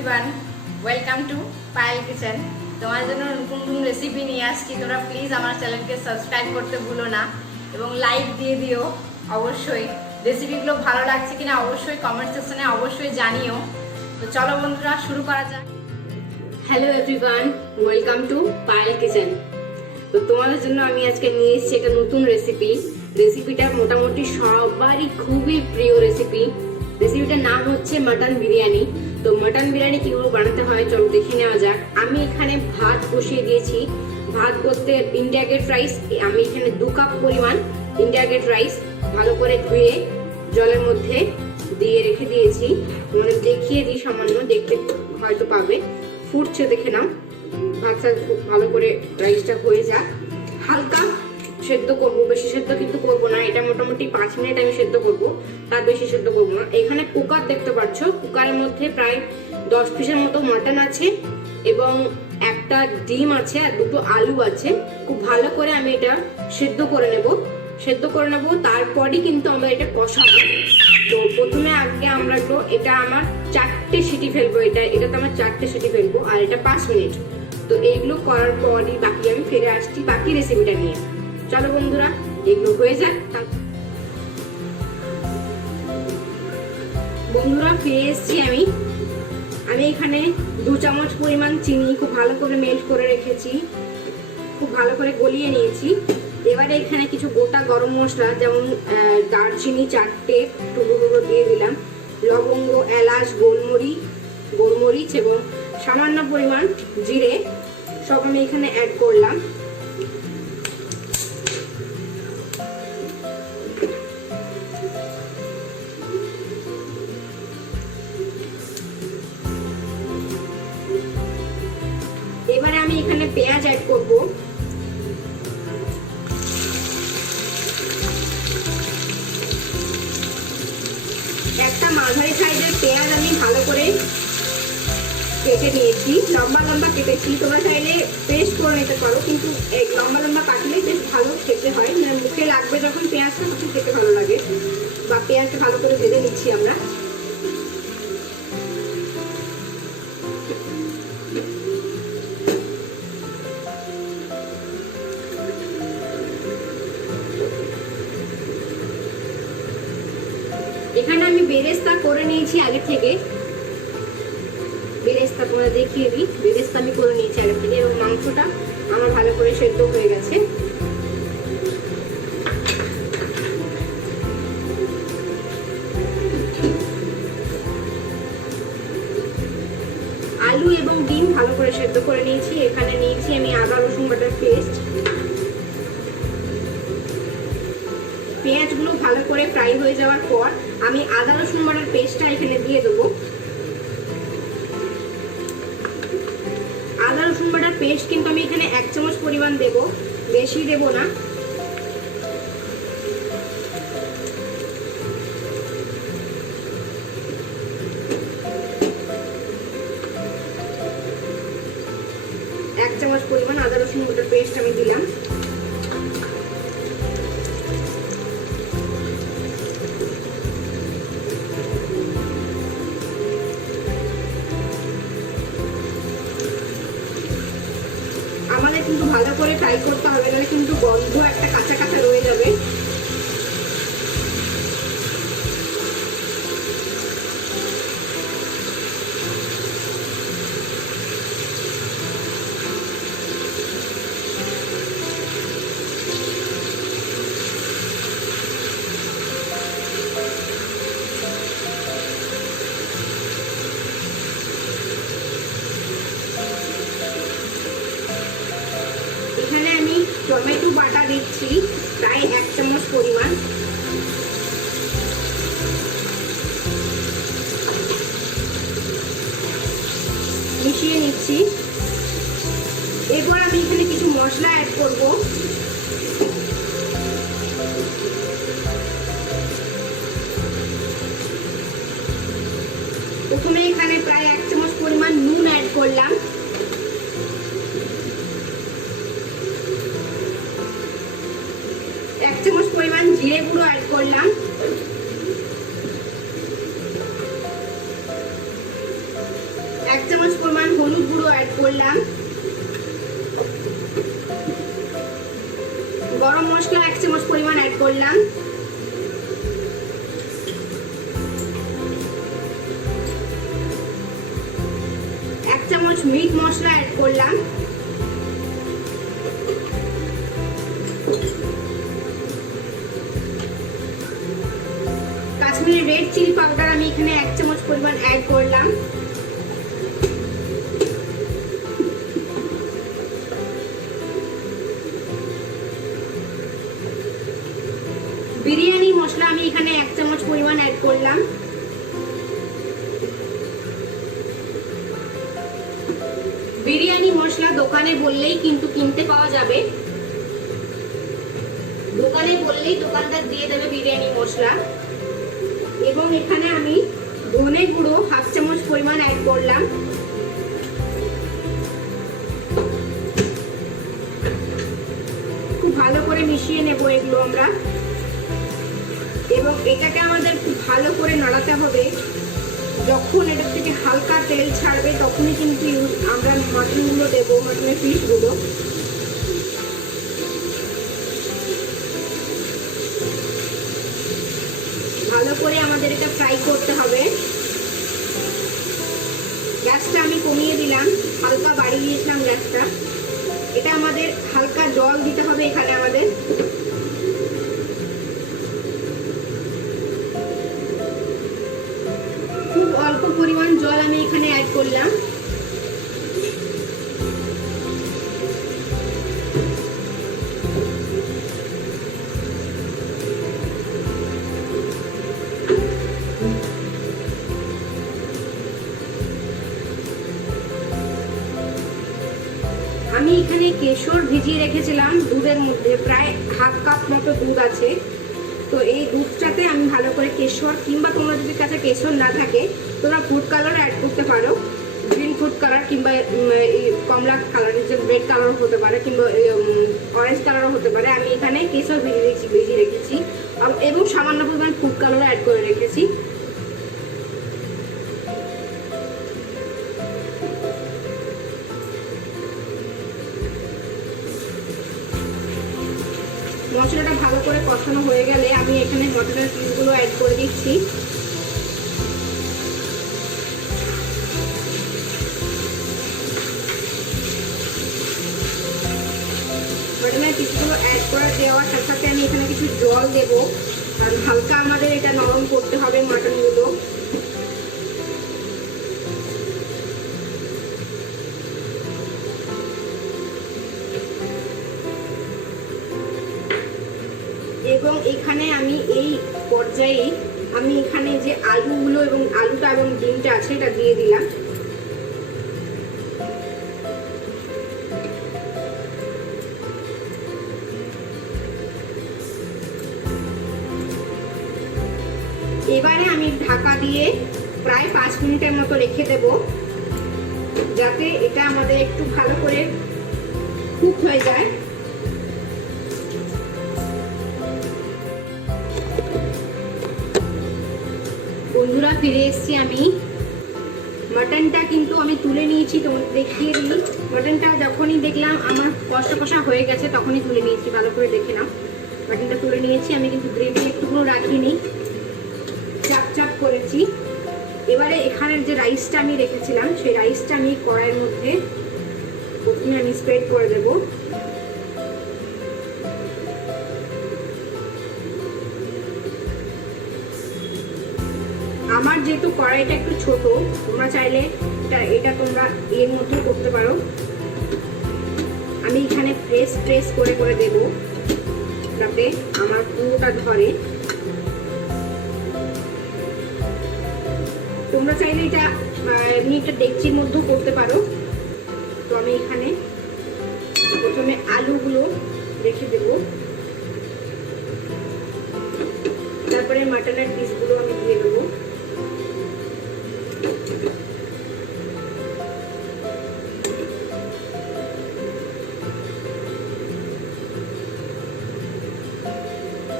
Everyone welcome to Payel kitchen তোমার জন্য নতুন নতুন রেসিপি নিয়ে আসছি। তোমরা প্লিজ আমার চ্যানেলকে সাবস্ক্রাইব করতে ভুলো না এবং লাইক দিয়ে দিও। অবশ্যই রেসিপিগুলো ভালো লাগছে কিনা অবশ্যই কমেন্ট সেকশনে অবশ্যই জানিও। তো চলো বন্ধুরা, শুরু করা যাক। Hello everyone welcome to Payel kitchen তো তোমাদের জন্য আমি আজকে নিয়ে এসেছি একটা নতুন রেসিপি রেসিপিটা মোটামুটি সবারই খুবই প্রিয় রেসিপি রেসিপিটার নাম হচ্ছে মাটন বিরিয়ানি। মাটন বিরিয়ানি কীভাবে বানাতে হয় চলো দেখে নেওয়া যাক। আমি এখানে ভাত বসিয়ে দিয়েছি। ভাত করতে ইন্ডিয়া গেট রাইস আমি এখানে দু কাপ পরিমাণ ইন্ডিয়া গেট রাইস ভালো করে ধুয়ে জলের মধ্যে দিয়ে রেখে দিয়েছি। মানে দেখিয়ে দিই সামান্য, দেখতে হয়তো পাবে। ফুটছে দেখে নাও। ভাতটা ভালো করে রাইসটা হয়ে যাক। হালকা সেদ্ধ করব, বেশি সেদ্ধ কিন্তু করব না, এটা মোটামুটি পাঁচ মিনিট আমি সেদ্ধ করব, তার বেশি সেদ্ধ করব না। এখানে কুকার দেখতে পাচ্ছ কুকারের মধ্যে প্রায় দশ পিসের মতো মাটন আছে এবং একটা ডিম আছে আর দুটো আলু আছে। খুব ভালো করে আমি এটা সেদ্ধ করে নেব, সেদ্ধ করে নেব, তারপরই কিন্তু আমরা এটা কষাবো। তো প্রথমে আগে আমরা তো এটা আমার চারটে সিটি ফেলব, এটা, এটাতে আমার চারটে সিটি ফেলব, আর এটা পাঁচ মিনিট। তো এইগুলো করার পরই বাকি আমি ফিরে আসছি, বাকি রেসিপিটা নিয়ে। চলো বন্ধুরা, এগুলো হয়ে যাক। বন্ধুরা, ফিরে এসেছি আমি। আমি এখানে দু চামচ পরিমাণ চিনি খুব ভালো করে মেল্ট করে রেখেছি। খুব ভালো করে গলিয়ে নিয়েছি। এবারে এখানে কিছু গোটা গরম মশলা, যেমন দারচিনি চারটে টুকরো টুকরো দিয়ে দিলাম। লবঙ্গ, এলাচ, গোলমরিচ গোলমরিচ এবং সামান্য পরিমাণ জিরে, সব আমি এখানে অ্যাড করলাম। একটা মাঝারি সাইজের পেঁয়াজ আমি ভালো করে কেটে নিয়েছি। লম্বা লম্বা কেটেছি তোমরা চাইলে পেস্ট করে নিতে পারো, কিন্তু এই লম্বা লম্বা কাটলে বেশ ভালো খেতে হয়। মানে মুখে লাগবে যখন পেঁয়াজটা খেতে ভালো লাগে। বা পেঁয়াজটা ভালো করে ভেজে নিচ্ছি আমরা। এখানে আমি বেরেস্তা করে নিয়েছি আগে থেকে। বেরেস্তা করে দেখিয়ে দিই। বেরেস্তা আমি করে নিয়েছি আগে থেকে এবং মাংসটা আমার ভালো করে সেদ্ধ হয়ে গেছে। আলু এবং ডিম ভালো করে সেদ্ধ করে নিয়েছি। এখানে নিয়েছি আমি আদা, রসুন বাটার পেস্ট। পেঁয়াজগুলো ভালো করে ফ্রাই হয়ে যাওয়ার পর আমি আদা রসুন বাটার পেস্টটা এখানে দিয়ে দেবো। আদা রসুন বাটার পেস্ট কিন্তু আমি এখানে এক চামচ পরিমাণ দেব। বেশি দেব না। ভালো করে ট্রাই করতে হবে নাহলে কিন্তু গন্ধ টমেটো বাটা দিচ্ছি, প্রায় এক চামচ পরিমাণ। মিশিয়ে নিচ্ছি। এরপর আমি এখানে কিছু মশলা অ্যাড করব। জিরে গুঁড়ো অ্যাড করলাম। এক চামচ পরিমাণ হলুদ গুঁড়ো অ্যাড করলাম। গরম মশলা এক চামচ পরিমাণ অ্যাড করলাম। এক চামচ মিট মশলা অ্যাড করলাম। কাশ্মীরি রেড চিলি পাউডার আমি এখানে এক চামচ পরিমাণ অ্যাড করলাম। বিরিয়ানি মশলা আমি এখানে এক চামচ পরিমাণ অ্যাড করলাম। বিরিয়ানি মশলা দোকানে বললেই কিন্তু কিনতে পাওয়া যাবে। দোকানে বললেই দোকানদার দিয়ে দেবে বিরিয়ানি মশলা। এবং এখানে আমি ধনে গুঁড়ো হাফ চামচ পরিমাণ অ্যাড করলাম। খুব ভালো করে মিশিয়ে নেব এগুলো আমরা। এবং এটাকে আমাদের খুব ভালো করে নাড়াতে হবে। যখন এটা থেকে হালকা তেল ছাড়বে, তখনই কিন্তু আমরা মাটনগুলো দেবো, মাটনের পিসগুলো। ভালো করে আমাদের এটা ফ্রাই করতে হবে। গ্যাসটা আমি কমিয়ে দিলাম, হালকা বাড়িয়ে দিয়েছিলাম গ্যাসটা। এটা আমাদের হালকা জল দিতে হবে এখানে আমাদের। খুব অল্প পরিমাণ জল আমি এখানে অ্যাড করলাম। রেখেছিলাম দুধের মধ্যে, প্রায় হাফ কাপ মতো দুধ আছে। তো এই দুধটাতে আমি ভালো করে কেশর কিংবা তোমরা যদি কাছে কেশর না থাকে, তোমরা ফুড কালার অ্যাড করতে পারো। গ্রিন ফুড কালার কিংবা এই কমলা কালারের যে রেড কালারও হতে পারে কিংবা অরেঞ্জ কালারও হতে পারে। আমি এখানে কেশর ভিজিয়ে রেখেছি ভিজিয়ে রেখেছি। এবং সামান্য পরিমাণ ফুড কালারও অ্যাড করে রেখেছি। কষানো হয়ে গেলে আমি এখানে মটনের পিসগুলো অ্যাড করে দিচ্ছি। মটনের পিসগুলো অ্যাড করে দেওয়ার সাথে সাথে আমি এখানে কিছু জল দেবো। কারণ হালকা আমাদের এটা নরম করতে হবে মাটনগুলো। আমি এখানে যে আলুগুলো এবং আলুটা এবং ডিমটা আছে, এটা দিয়ে দিলাম। এবারে আমি ঢাকা দিয়ে প্রায় পাঁচ মিনিটের মতো রেখে দেব, যাতে এটা আমাদের একটু ভালো করে কুক হয়ে যায়। ফিরে এসেছি আমি। মাটনটা কিন্তু আমি তুলে নিয়েছি তোমাদের দেখিয়ে দিই। মাটনটা যখনই দেখলাম আমার কষা কষা হয়ে গেছে, তখনই তুলে নিয়েছি, ভালো করে দেখে নাও। মাটনটা তুলে নিয়েছি, আমি কিন্তু গ্রেভি একটুকুও রাখিনি। চাপ চাপ করেছি। এবারে এখানের যে রাইসটা আমি রেখেছিলাম, সেই রাইসটা আমি কড়াইয়ের মধ্যে প্রথমে আমি স্প্রেড করে দেবো। আমার যেহেতু কড়াইটা একটু ছোট, তোমরা চাইলে এটা এটা তোমরা এর মধ্যে করতে পারো। আমি এখানে প্রেস প্রেস করে করে দেব, যাতে আমার পুরোটা ধরে। তোমরা চাইলে এটা এমনি একটা ডেকচির মধ্যেও করতে পারো। তো আমি এখানে প্রথমে আলুগুলো রেখে দেবো। তারপরে মাটনের পিসগুলো আমি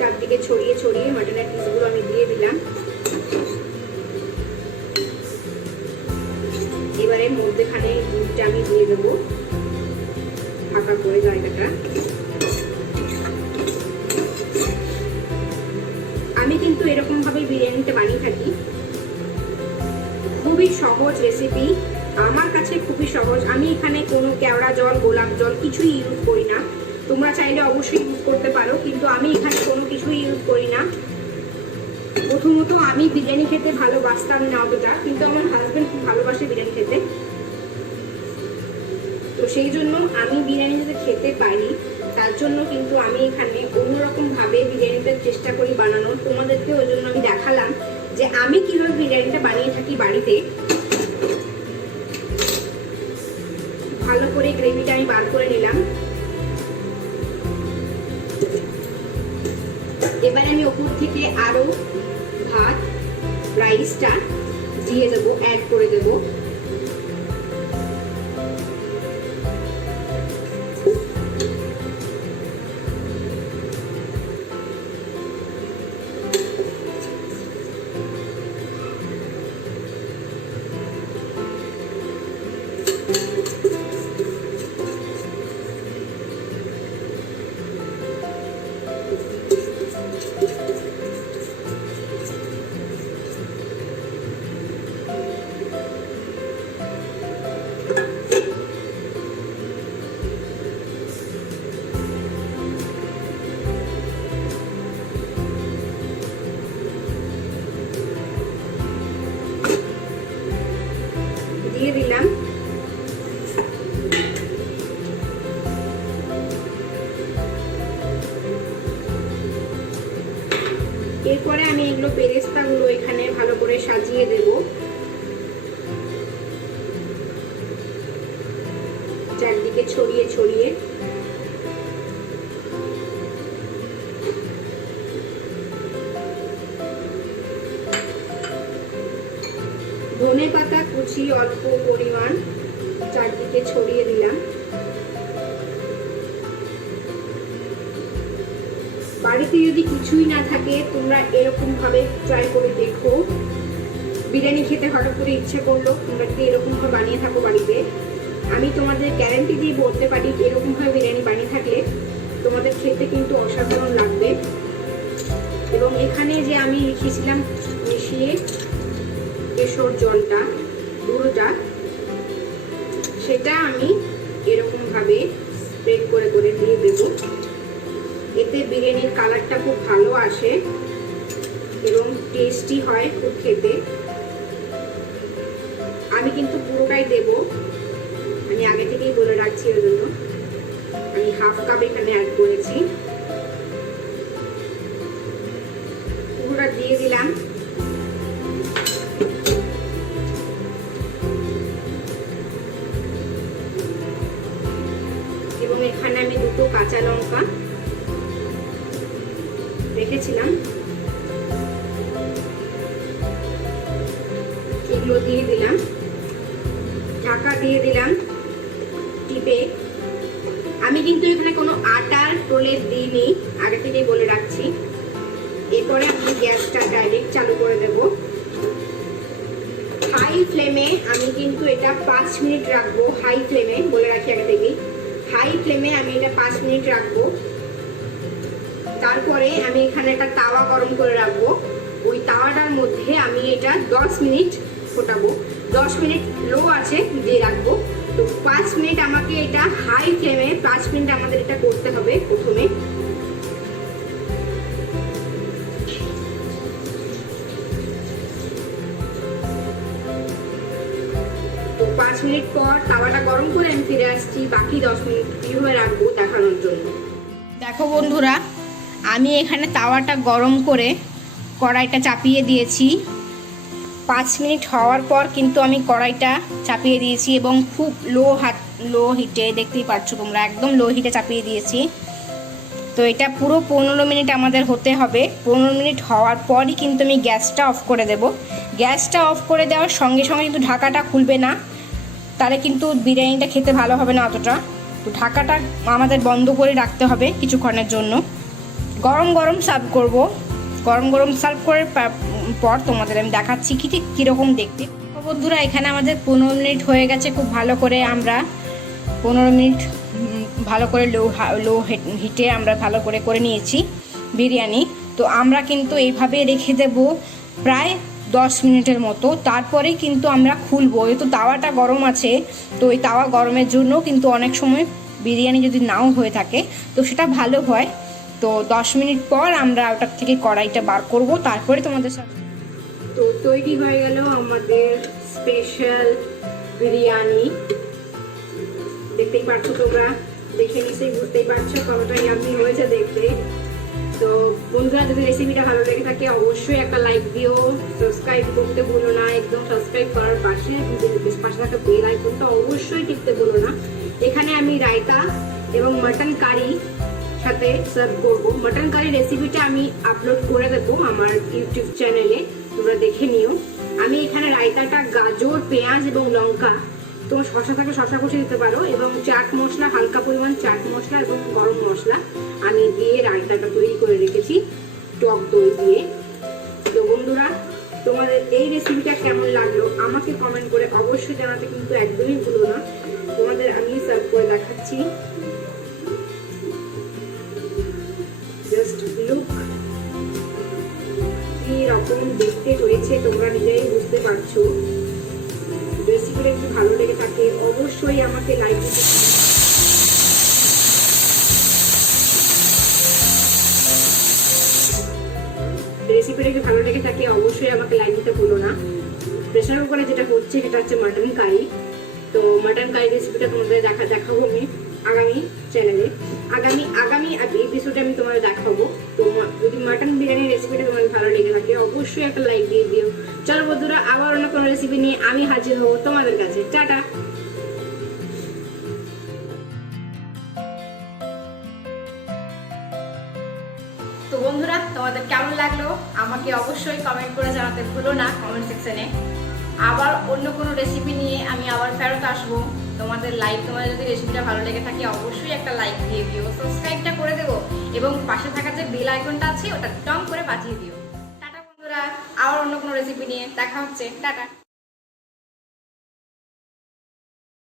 চারদিকে ছড়িয়ে ছড়িয়ে মাটনের পিসগুলো আমি দিয়ে দিলাম। এবারে মধ্যেখানে দুধটা আমি দিয়ে দেবো। ফাঁকা করে জায়গাটা। আমি কিন্তু এরকমভাবে বিরিয়ানিটা বানিয়ে থাকি। খুবই সহজ রেসিপি আমার কাছে খুবই সহজ। আমি এখানে কোনো কেওড়া জল, গোলাপ জল কিছুই ইউজ করি না। তোমরা চাইলে অবশ্যই ইউজ করতে পারো, কিন্তু আমি এখানে কোনো ইউজ করি না। প্রথমত আমি বিরিয়ানি খেতে ভালোবাসতাম না অতটা, কিন্তু আমার হাজবেন্ড খুব ভালোবাসে বিরিয়ানি খেতে। তো সেই জন্য আমি বিরিয়ানি যদি খেতে পারি, তার জন্য কিন্তু আমি এখানে অন্যরকম ভাবে বিরিয়ানিটা চেষ্টা করি বানানোর। তোমাদেরকে ওই জন্য আমি দেখালাম যে আমি কীভাবে বিরিয়ানিটা বানিয়ে থাকি বাড়িতে। ভালো করে গ্রেভিটা আমি বার করে নিলাম। এবার আমি ওপর থেকে আরও ভাত রাইসটা দিয়ে দেবো অ্যাড করে দেবো। চারদিকে ছড়িয়ে ছড়িয়ে। ধনে পাতা, কুচি, অল্প পরিমাণ চারদিকে ছড়িয়ে দিলাম। বাড়িতে যদি কিছুই না থাকে, তোমরা এরকম ভাবে ট্রাই করে দেখো। বিরিয়ানি খেতে হঠাৎ করে ইচ্ছে করল, তোমরা যদি এরকম ভাবে বানিয়ে থাকো বাড়িতে। আমি তোমাদের গ্যারান্টি দিয়ে বলতে পারি এরকম ভাবে বিরিয়ানি বানিয়ে থাকলে তোমাদের খেতে কিন্তু অসাধারণ লাগবে। এবং এখানে যে আমি লিখেছিলাম মিশিয়ে কেশর জলটা, গুঁড়োটা, সেটা আমি এরকমভাবে স্প্রেড করে করে দিয়ে দেব। এতে বিরিয়ানির কালারটা খুব ভালো আসে এবং টেস্টি হয় খুব খেতে। আমি কিন্তু পুরোটাই দেব। আমি আগে থেকেই বলে রাখছি ওই জন্য আমি হাফ কাপ এখানে অ্যাড করেছি। চালু করে দেব। হাই ফ্লেমে আমি কিন্তু এটা পাঁচ মিনিট রাখব। হাই ফ্লেমে বলে রাখি আগে থেকেই। হাই ফ্লেমে আমি এটা পাঁচ মিনিট রাখব। তারপরে আমি এখানে একটা তাওয়া গরম করে রাখব। ওই তাওয়াটার মধ্যে আমি এটা দশ মিনিট ফোটাবো। দশ মিনিট লো আছে, দিয়ে রাখব। তো পাঁচ মিনিট আমাকে এটা হাই ফ্লেমে পাঁচ মিনিট আমাদের এটা করতে হবে প্রথমে। পাঁচ মিনিট পর তাওয়াটা গরম করে আমি ফিরে আসছি, বাকি দশ মিনিট কীভাবে রাখব দেখানোর জন্য। দেখো বন্ধুরা, আমি এখানে তাওয়াটা গরম করে কড়াইটা চাপিয়ে দিয়েছি। পাঁচ মিনিট হওয়ার পর কিন্তু আমি কড়াইটা চাপিয়ে দিয়েছি এবং খুব লো হাত, লো হিটে, দেখতেই পাচ্ছ তোমরা, একদম লো হিটে চাপিয়ে দিয়েছি। তো এটা পুরো পনেরো মিনিট আমাদের হতে হবে। পনেরো মিনিট হওয়ার পরই কিন্তু আমি গ্যাসটা অফ করে দেব। গ্যাসটা অফ করে দেওয়ার সঙ্গে সঙ্গে কিন্তু ঢাকাটা খুলবে না। তাহলে কিন্তু বিরিয়ানিটা খেতে ভালো হবে না অতটা। তো ঢাকাটা আমাদের বন্ধ করে রাখতে হবে কিছুক্ষণের জন্য। গরম গরম সার্ভ করব। গরম গরম সার্ভ করে পা- পর তোমাদের আমি দেখাচ্ছি কি ঠিক কীরকম দেখতে। বন্ধুরা, এখানে আমাদের পনেরো মিনিট হয়ে গেছে খুব ভালো করে আমরা। পনেরো মিনিট ভালো করে লো লো হিটে আমরা ভালো করে করে নিয়েছি বিরিয়ানি। তো আমরা কিন্তু এইভাবে রেখে দেব প্রায় দশ মিনিটের মতো। তারপরেই কিন্তু আমরা খুলবো। যেহেতু তাওয়াটা গরম আছে, তো ওই তাওয়া গরমের জন্য কিন্তু অনেক সময় বিরিয়ানি যদি নাও হয়ে থাকে, তো সেটা ভালো হয়। তো দশ মিনিট পর আমরা ওটার থেকে কড়াইটা বার করব। তারপরে তোমাদের সাথে তো তৈরি হয়ে গেল আমাদের স্পেশাল বিরিয়ানি। দেখতেই পাচ্ছ তোমরা? দেখে নিশ্চয়ই বুঝতেই পারছ কতটা ইয়ামি হয়েছে দেখতে। তো বন্ধুরা, যদি রেসিপিটা ভালো লেগে থাকে, অবশ্যই একটা লাইক দিও সাবস্ক্রাইব করতে ভুলো না, একদম সাবস্ক্রাইব করার পাশে পাশে থাকা বেল আইকনটা অবশ্যই টিপতে ভুলো না। এখানে আমি রায়তা এবং মাটন কারি সাথে সার্ভ করব। মাটন কারি রেসিপিটা আমি আপলোড করে দেবো আমার ইউটিউব চ্যানেলে তোমরা দেখে নিও। আমি এখানে রায়তাটা গাজর, পেঁয়াজ এবং লঙ্কা তোমার শশা থাকে শশা কুচি দিতে পারো এবং চাট মশলা, হালকা পরিমাণ চাট মশলা এবং গরম মশলা। আমি দিয়ে রায়তাটা তৈরি করে রেখেছি, টক দই দিয়ে। তো বন্ধুরা, তোমাদের এই রেসিপিটা কেমন লাগল আমাকে কমেন্ট করে অবশ্যই জানাতে কিন্তু একদমই ভুলো না। তোমাদের আমি সার্ভ করে দেখাচ্ছি। জাস্ট রকম দেখতে হয়েছে তোমরা নিজেই বুঝতে পারছ। রেসিপিটা যদি ভালো লেগে থাকে, অবশ্যই আমাকে লাইক দিতে রেসিপিটা যদি ভালো লেগে থাকে, অবশ্যই আমাকে লাইক দিতে ভুলো না। প্রেশার কুকারে যেটা হচ্ছে, সেটা হচ্ছে মাটন কারি তো মাটন কারি রেসিপিটা তোমাদের দেখা, দেখাবো আমি আগামী চ্যানেলে আগামী আগামী এপিসোডে আমি তোমাদের দেখাবো। তো যদি মাটন বিরিয়ানি রেসিপিটা তোমাদের ভালো লেগে থাকে, অবশ্যই একটা লাইক দিয়ে দিও। চলো বন্ধুরা, আবার অন্য কোনো রেসিপি নিয়ে আমি হাজির হব তোমাদের কাছে। টাটা। তো বন্ধুরা, তোমাদের কেমন লাগল? আমাকে অবশ্যই কমেন্ট করে জানাতে ভুলো না কমেন্ট সেকশনে আবার অন্য কোনো রেসিপি নিয়ে আমি আবার ফেরত আসব। তোমাদের লাইক তোমাদের যদি রেসিপিটা ভালো লেগে থাকে, অবশ্যই একটা লাইক দিয়ে দিও। সাবস্ক্রাইবটা করে দেবো। এবং পাশে থাকা যে বেল আইকনটা আছে, ওটা টং করে বাজিয়ে দিও। বন্ধুরা আবার অন্য কোনো রেসিপি নিয়ে। দেখা হচ্ছে। টাটা।